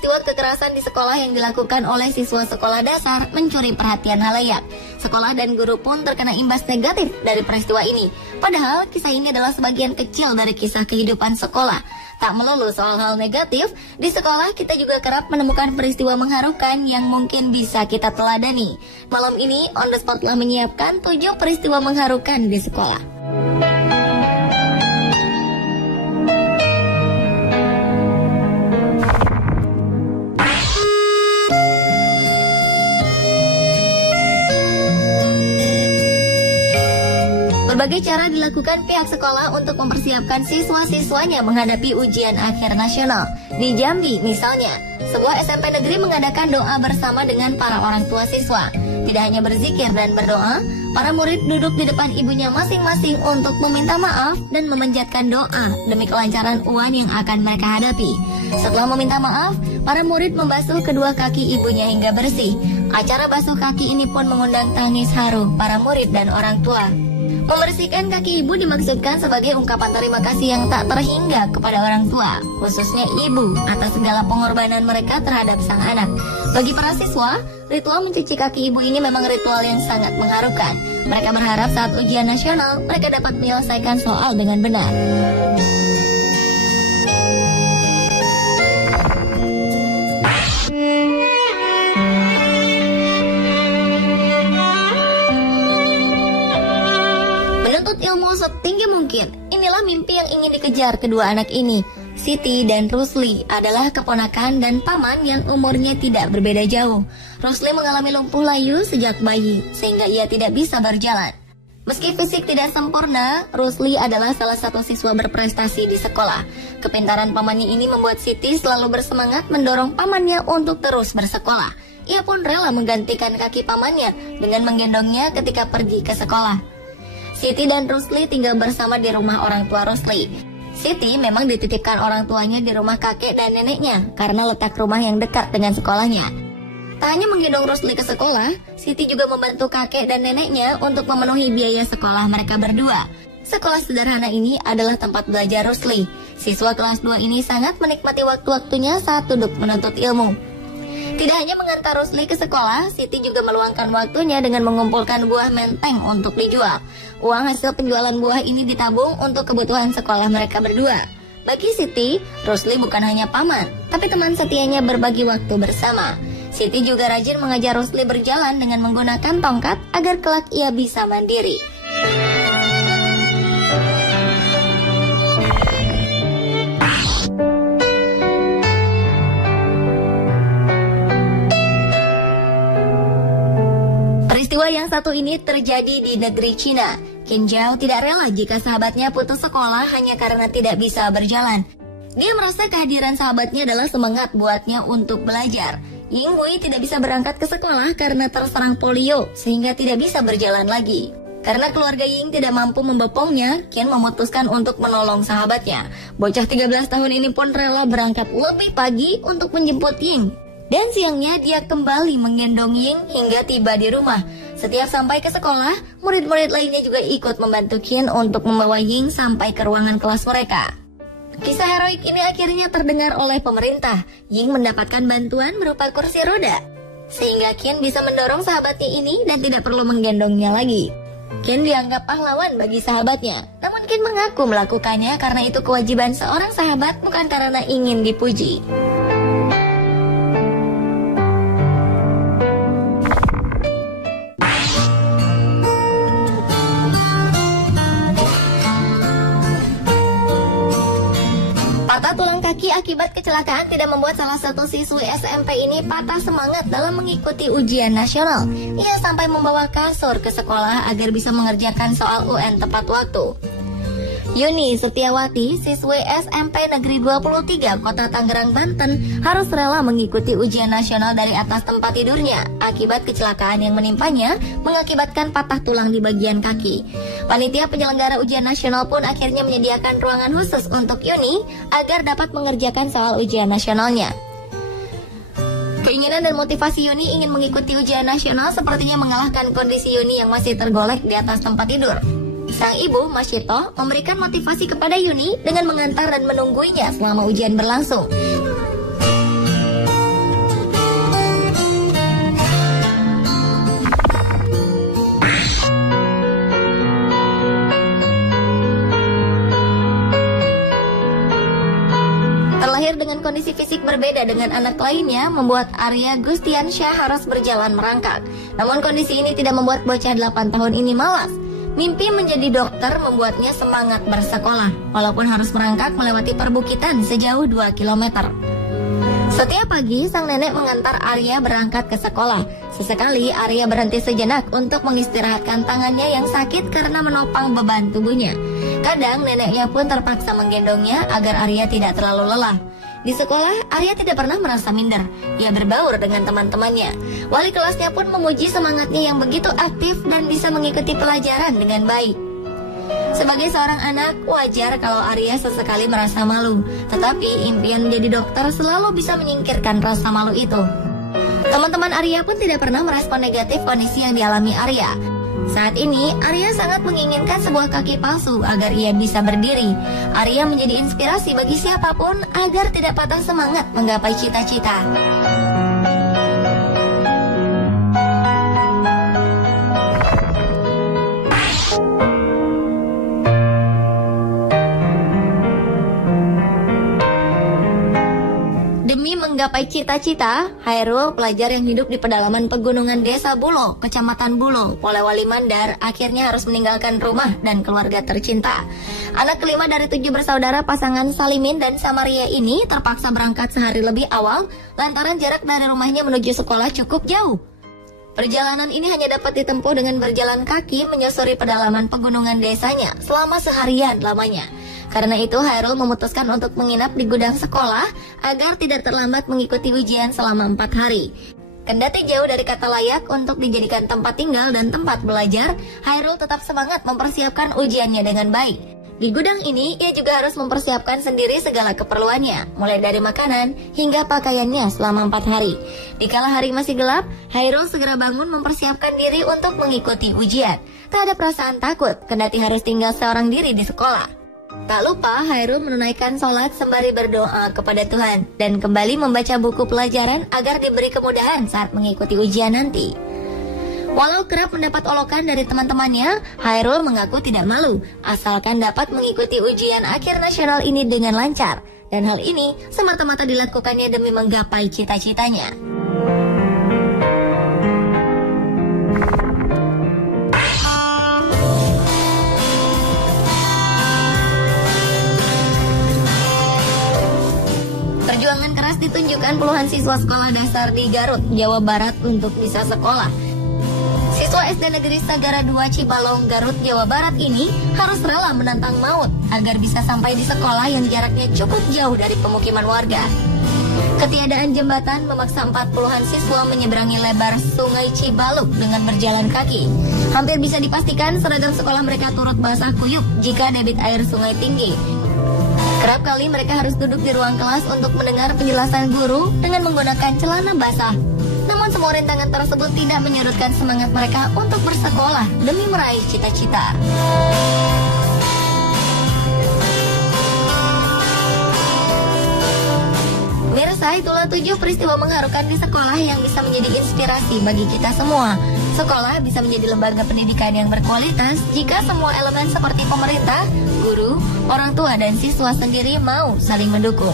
peristiwa kekerasan di sekolah yang dilakukan oleh siswa sekolah dasar mencuri perhatian halayak. Sekolah dan guru pun terkena imbas negatif dari peristiwa ini. Padahal kisah ini adalah sebagian kecil dari kisah kehidupan sekolah. Tak melulu soal hal negatif, di sekolah kita juga kerap menemukan peristiwa mengharukan yang mungkin bisa kita teladani. Malam ini, On The Spot telah menyiapkan 7 peristiwa mengharukan di sekolah. Berbagai cara dilakukan pihak sekolah untuk mempersiapkan siswa-siswanya menghadapi ujian akhir nasional. Di Jambi misalnya, sebuah SMP negeri mengadakan doa bersama dengan para orang tua siswa. Tidak hanya berzikir dan berdoa, para murid duduk di depan ibunya masing-masing untuk meminta maaf dan memanjatkan doa demi kelancaran UAN yang akan mereka hadapi. Setelah meminta maaf, para murid membasuh kedua kaki ibunya hingga bersih. Acara basuh kaki ini pun mengundang tangis haru para murid dan orang tua. Membersihkan kaki ibu dimaksudkan sebagai ungkapan terima kasih yang tak terhingga kepada orang tua, khususnya ibu, atas segala pengorbanan mereka terhadap sang anak. Bagi para siswa, ritual mencuci kaki ibu ini memang ritual yang sangat mengharukan. Mereka berharap saat ujian nasional, mereka dapat menyelesaikan soal dengan benar. Ilmu setinggi mungkin. Inilah mimpi yang ingin dikejar kedua anak ini. Siti dan Rusli adalah keponakan dan paman yang umurnya tidak berbeda jauh. Rusli mengalami lumpuh layu sejak bayi, sehingga ia tidak bisa berjalan. Meski fisik tidak sempurna, Rusli adalah salah satu siswa berprestasi di sekolah. Kepintaran pamannya ini membuat Siti selalu bersemangat mendorong pamannya untuk terus bersekolah. Ia pun rela menggantikan kaki pamannya dengan menggendongnya ketika pergi ke sekolah. Siti dan Rusli tinggal bersama di rumah orang tua Rusli. Siti memang dititipkan orang tuanya di rumah kakek dan neneknya karena letak rumah yang dekat dengan sekolahnya. Tak hanya menggendong Rusli ke sekolah, Siti juga membantu kakek dan neneknya untuk memenuhi biaya sekolah mereka berdua. Sekolah sederhana ini adalah tempat belajar Rusli. Siswa kelas 2 ini sangat menikmati waktu-waktunya saat duduk menuntut ilmu. Tidak hanya mengantar Rusli ke sekolah, Siti juga meluangkan waktunya dengan mengumpulkan buah menteng untuk dijual. Uang hasil penjualan buah ini ditabung untuk kebutuhan sekolah mereka berdua. Bagi Siti, Rusli bukan hanya paman, tapi teman setianya berbagi waktu bersama. Siti juga rajin mengajar Rusli berjalan dengan menggunakan tongkat agar kelak ia bisa mandiri. Peristiwa yang satu ini terjadi di negeri Cina. Qin Zhao tidak rela jika sahabatnya putus sekolah hanya karena tidak bisa berjalan. Dia merasa kehadiran sahabatnya adalah semangat buatnya untuk belajar. Ying Hui tidak bisa berangkat ke sekolah karena terserang polio, sehingga tidak bisa berjalan lagi. Karena keluarga Ying tidak mampu membopongnya, Qin memutuskan untuk menolong sahabatnya. Bocah 13 tahun ini pun rela berangkat lebih pagi untuk menjemput Ying. Dan siangnya dia kembali menggendong Ying hingga tiba di rumah. Setiap sampai ke sekolah, murid-murid lainnya juga ikut membantu Qin untuk membawa Ying sampai ke ruangan kelas mereka. Kisah heroik ini akhirnya terdengar oleh pemerintah. Ying mendapatkan bantuan berupa kursi roda, sehingga Qin bisa mendorong sahabatnya ini dan tidak perlu menggendongnya lagi. Qin dianggap pahlawan bagi sahabatnya, namun Qin mengaku melakukannya karena itu kewajiban seorang sahabat, bukan karena ingin dipuji. Patah tulang kaki akibat kecelakaan tidak membuat salah satu siswi SMP ini patah semangat dalam mengikuti ujian nasional. Ia sampai membawa kasur ke sekolah agar bisa mengerjakan soal UN tepat waktu. Yuni Setiawati, siswi SMP Negeri 23 Kota Tangerang, Banten, harus rela mengikuti ujian nasional dari atas tempat tidurnya akibat kecelakaan yang menimpanya mengakibatkan patah tulang di bagian kaki. Panitia penyelenggara ujian nasional pun akhirnya menyediakan ruangan khusus untuk Yuni agar dapat mengerjakan soal ujian nasionalnya. Keinginan dan motivasi Yuni ingin mengikuti ujian nasional sepertinya mengalahkan kondisi Yuni yang masih tergolek di atas tempat tidur. Sang ibu, Masyito, memberikan motivasi kepada Yuni dengan mengantar dan menungguinya selama ujian berlangsung. fisik berbeda dengan anak lainnya membuat Arya Gustiansyah harus berjalan merangkak. Namun kondisi ini tidak membuat bocah 8 tahun ini malas. Mimpi menjadi dokter membuatnya semangat bersekolah, walaupun harus merangkak melewati perbukitan sejauh 2 km. Setiap pagi, sang nenek mengantar Arya berangkat ke sekolah. Sesekali, Arya berhenti sejenak untuk mengistirahatkan tangannya yang sakit karena menopang beban tubuhnya. Kadang, neneknya pun terpaksa menggendongnya agar Arya tidak terlalu lelah. Di sekolah, Arya tidak pernah merasa minder. Ia berbaur dengan teman-temannya. Wali kelasnya pun memuji semangatnya yang begitu aktif dan bisa mengikuti pelajaran dengan baik. Sebagai seorang anak, wajar kalau Arya sesekali merasa malu. Tetapi impian menjadi dokter selalu bisa menyingkirkan rasa malu itu. Teman-teman Arya pun tidak pernah merespon negatif kondisi yang dialami Arya. Saat ini, Arya sangat menginginkan sebuah kaki palsu agar ia bisa berdiri. Arya menjadi inspirasi bagi siapapun agar tidak patah semangat menggapai cita-cita. Demi menggapai cita-cita, Hairul, pelajar yang hidup di pedalaman pegunungan Desa Bulo, Kecamatan Bulo, Polewali Mandar, akhirnya harus meninggalkan rumah dan keluarga tercinta. Anak kelima dari 7 bersaudara pasangan Salimin dan Samaria ini terpaksa berangkat sehari lebih awal lantaran jarak dari rumahnya menuju sekolah cukup jauh. Perjalanan ini hanya dapat ditempuh dengan berjalan kaki menyusuri pedalaman pegunungan desanya selama seharian lamanya. Karena itu, Hairul memutuskan untuk menginap di gudang sekolah agar tidak terlambat mengikuti ujian selama 4 hari. Kendati jauh dari kata layak untuk dijadikan tempat tinggal dan tempat belajar, Hairul tetap semangat mempersiapkan ujiannya dengan baik. Di gudang ini, ia juga harus mempersiapkan sendiri segala keperluannya, mulai dari makanan hingga pakaiannya selama 4 hari. Dikala hari masih gelap, Hairul segera bangun mempersiapkan diri untuk mengikuti ujian. Tak ada perasaan takut, kendati harus tinggal seorang diri di sekolah. Tak lupa, Hairul menunaikan sholat sembari berdoa kepada Tuhan dan kembali membaca buku pelajaran agar diberi kemudahan saat mengikuti ujian nanti. Walau kerap mendapat olokan dari teman-temannya, Hairul mengaku tidak malu, asalkan dapat mengikuti ujian akhir nasional ini dengan lancar. Dan hal ini semata-mata dilakukannya demi menggapai cita-citanya. Perjuangan keras ditunjukkan puluhan siswa sekolah dasar di Garut, Jawa Barat untuk bisa sekolah. Siswa SD Negeri Sagara 2 Cibalong, Garut, Jawa Barat ini harus rela menantang maut agar bisa sampai di sekolah yang jaraknya cukup jauh dari pemukiman warga. Ketiadaan jembatan memaksa 40-an siswa menyeberangi lebar Sungai Cibaluk dengan berjalan kaki. Hampir bisa dipastikan seragam sekolah mereka turut basah kuyup jika debit air sungai tinggi. Kerap kali mereka harus duduk di ruang kelas untuk mendengar penjelasan guru dengan menggunakan celana basah. Namun semua rintangan tersebut tidak menyurutkan semangat mereka untuk bersekolah demi meraih cita-cita. Mirsa, itulah 7 peristiwa mengharukan di sekolah yang bisa menjadi inspirasi bagi kita semua. Sekolah bisa menjadi lembaga pendidikan yang berkualitas jika semua elemen seperti pemerintah, guru, orang tua, dan siswa sendiri mau saling mendukung.